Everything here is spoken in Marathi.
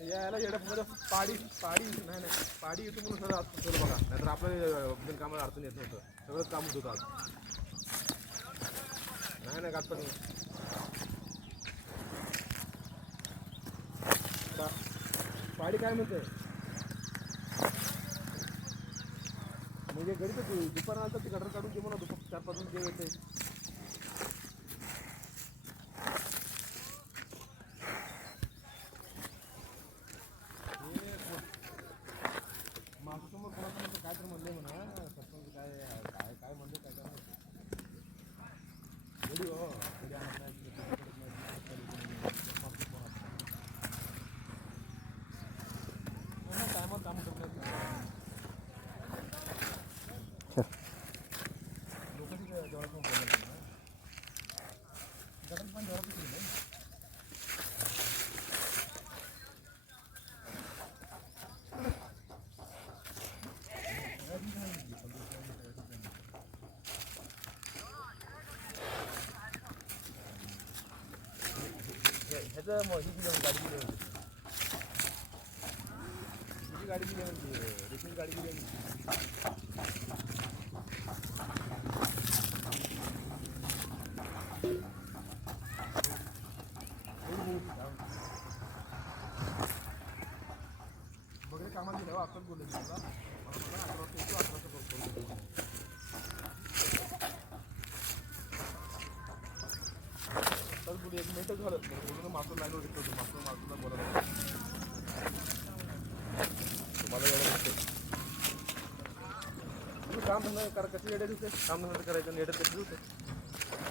यायला येडं पाडी पाडी नाही नाही पाडी येतो म्हणून सगळं आज केलं बघा. नाहीतर आपल्याला बिनकामाला अडचण येत नव्हतं. सगळंच काम होत होतं आज नाही नाही. गात पण पाडी काय म्हणते म्हणजे घरी तर दुपार आलं ते गटर काढून ते म्हणा दुपार चार पाच येते 예, 해자 뭐 희귀령 가리기령인지. 희귀 가리기령인지 리필 가리기령인지. बघे कामाला आपण बोलले मी मला अकरा वाजता येतो अकरा तर बोलू एक मिनिटच झालं बोलून मास्टर लाईनवर घेतो होतो मास्टर मास्टरला बोलायला तुम्हाला एवढं तुम्ही काम धंदा करा कसे येडे दिवस काम धंदा करायचं आणि येडे कसे दिवस